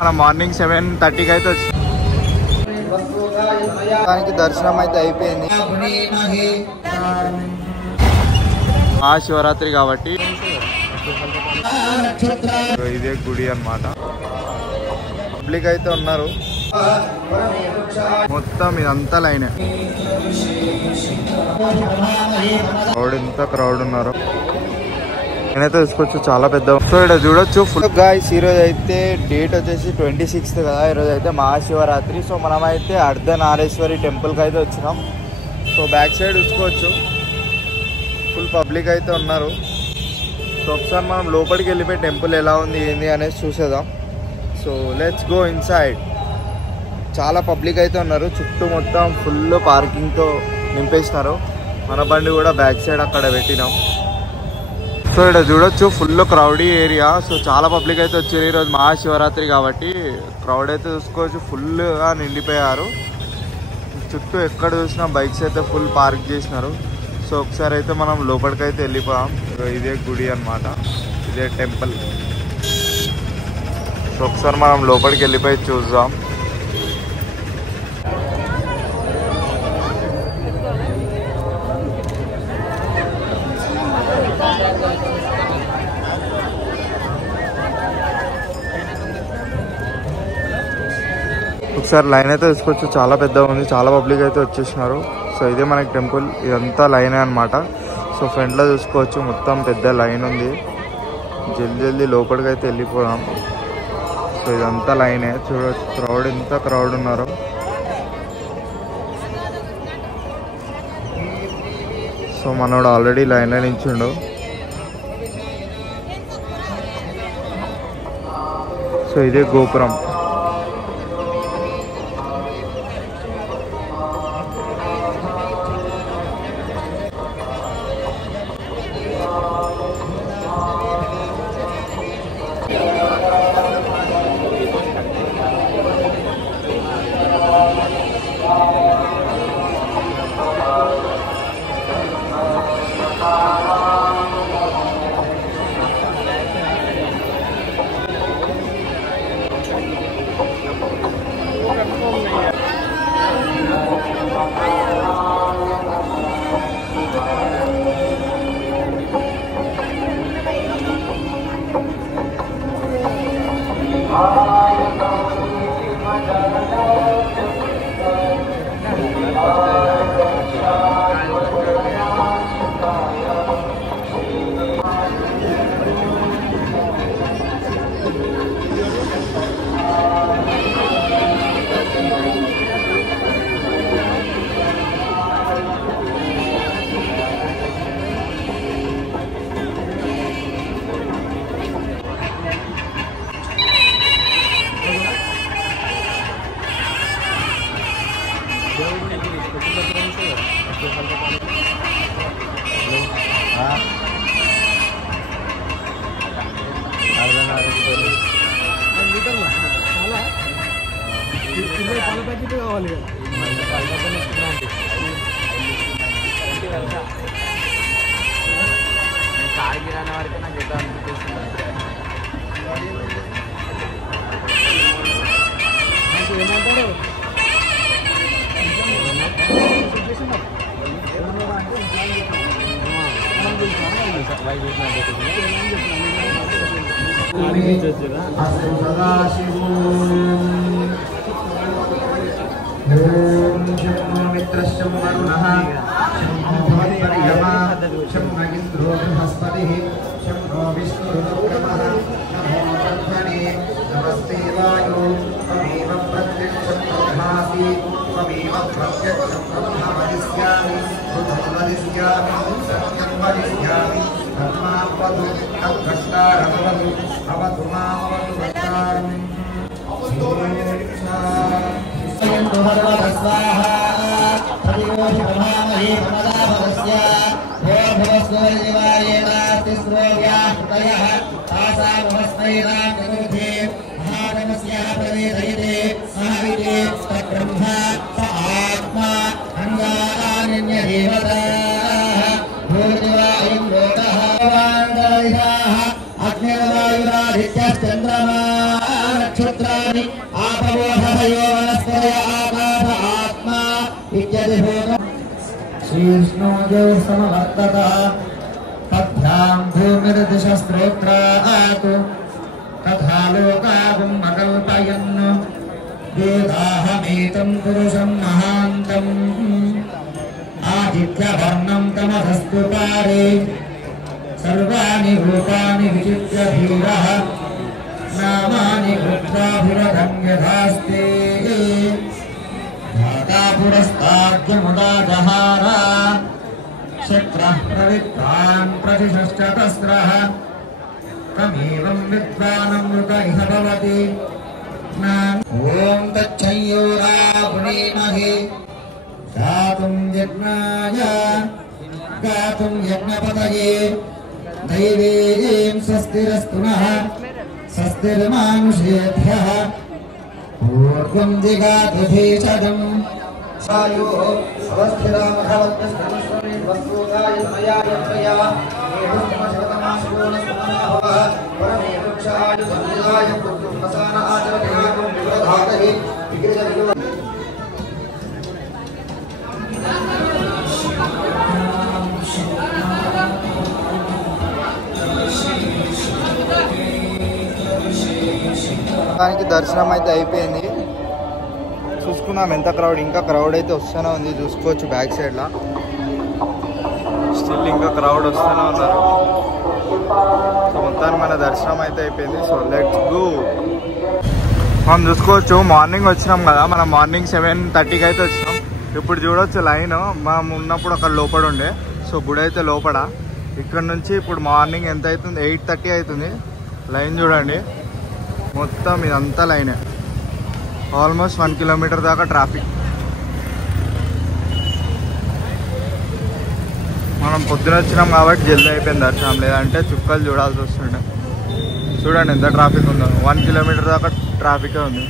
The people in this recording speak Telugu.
మనం మార్నింగ్ 7:30కి అయితే వచ్చి దానికి దర్శనం అయితే అయిపోయింది. మహాశివరాత్రి కాబట్టి ఇదే గుడి అన్నమాట. పబ్లిక్ అయితే ఉన్నారు మొత్తం, ఇదంతా లైన్. ఎంత క్రౌడ్ ఉన్నారు నేనైతే తీసుకోవచ్చు, చాలా పెద్ద. సో ఇక్కడ చూడొచ్చు ఫుల్ గాయ్స్. ఈరోజు అయితే డేట్ వచ్చేసి 26th కదా. ఈరోజు అయితే మహాశివరాత్రి. సో మనమైతే అర్ధనారీశ్వరి టెంపుల్కి అయితే వచ్చినాం. సో బ్యాక్ సైడ్ చూసుకోవచ్చు ఫుల్ పబ్లిక్ అయితే ఉన్నారు. సో ఒకసారి మనం లోపలికి వెళ్ళిపోయి టెంపుల్ ఎలా ఉంది ఏంది అనేసి చూసేద్దాం. So let's go inside. చాలా పబ్లిక్ అయితే ఉన్నారు, చుట్టూ మొత్తం ఫుల్ పార్కింగ్తో నింపేసినారు. మన బండి కూడా బ్యాక్ సైడ్ అక్కడ పెట్టినాం. సో ఇక్కడ చూడొచ్చు ఫుల్ క్రౌడీ ఏరియా. సో చాలా పబ్లిక్ అయితే వచ్చారు. ఈరోజు మహాశివరాత్రి కాబట్టి క్రౌడ్ అయితే చూసుకోవచ్చు, ఫుల్గా నిండిపోయారు. చుట్టూ ఎక్కడ చూసినా బైక్స్ అయితే ఫుల్ పార్క్ చేసినారు. సో ఒకసారి అయితే మనం లోపలికి అయితే వెళ్ళిపోయాం. ఇదే గుడి అన్నమాట, ఇదే టెంపుల్. సో ఒకసారి మనం లోపలికి వెళ్ళిపోయి చూద్దాం. ఒకసారి లైన్ అయితే తీసుకోవచ్చు, చాలా పెద్దగా ఉంది, చాలా పబ్లిక్ అయితే వచ్చేసినారు. సో ఇదే మనకి టెంపుల్, ఇదంతా లైనే అనమాట. సో ఫ్రంట్లో చూసుకోవచ్చు మొత్తం పెద్ద లైన్ ఉంది. జల్దీ లోపలికి అయితే వెళ్ళిపోదాం. సో ఇదంతా లైనే, చూడవచ్చు క్రౌడ్ ఎంత క్రౌడ్ ఉన్నారు. సో మనోడు ఆల్రెడీ లైన్లో నించుండు. సో ఇదే గోపురం. आपवोधयो वनस्पतय आकाश आत्मा इत्यदिभूतम् श्रीष्णो समवर्तत तद्भ्यां भूमिर्दिशस्त्रोत्रात् तथा लोकागुम् अकल्पयन् वेदाहमेतं पुरुषं महान्तम् आदित्यवर्णं तमसस्तु पारे सर्वाणि रूपाणि विचित्य धीरः नामानि कृत्वाभिरतं यथास्ते धाता पुरस्ताद्यमुदा जहार शक्रः प्रविद्वान् प्रतिशश्चतस्रः तमेवं विद्वानमृत इह भवति ॐ तच्छंयोरावृणीमहे गातुं यज्ञपतये दैवीं स्वस्तिरस्तु नः स्वस्तिर्मानुषेभ्यः पूर्वं जिगातु भीषजम् सायोः अवस्थिरामभवत्यस्तमस्वमे वस्तुगाय समयाय परमे वृक्षाय सन्निधाय पुत्रमसान आचरण्यागं विरोधातहि विग्रहयो దానికి దర్శనం అయితే అయిపోయింది. చూసుకున్నాం ఎంత క్రౌడ్, ఇంకా క్రౌడ్ అయితే వస్తూనే ఉంది. చూసుకోవచ్చు బ్యాక్ సైడ్లో స్టిల్ ఇంకా క్రౌడ్ వస్తూనే ఉన్నారు. సో మొత్తాన్ని మన దర్శనం అయితే అయిపోయింది. So let's go. మనం చూసుకోవచ్చు మార్నింగ్ వచ్చినాం కదా, మనం మార్నింగ్ 7:30కి అయితే వచ్చినాం. ఇప్పుడు చూడవచ్చు లైన్ మనం ఉన్నప్పుడు అక్కడ లోపల ఉండే. సో గుడి అయితే లోపల. ఇక్కడ నుంచి ఇప్పుడు మార్నింగ్ ఎంత అవుతుంది, 8:30 అవుతుంది. లైన్ చూడండి, మొత్తం ఇదంతా లైనే. ఆల్మోస్ట్ 1 కిలోమీటర్ దాకా ట్రాఫిక్. మనం పొద్దున వచ్చినాం కాబట్టి జల్దీ అయిపోయింది దర్శనం, లేదంటే చుక్కలు చూడాల్సి వస్తుండే. చూడండి ఎంత ట్రాఫిక్ ఉందో, 1 కిలోమీటర్ దాకా ట్రాఫికే ఉంది.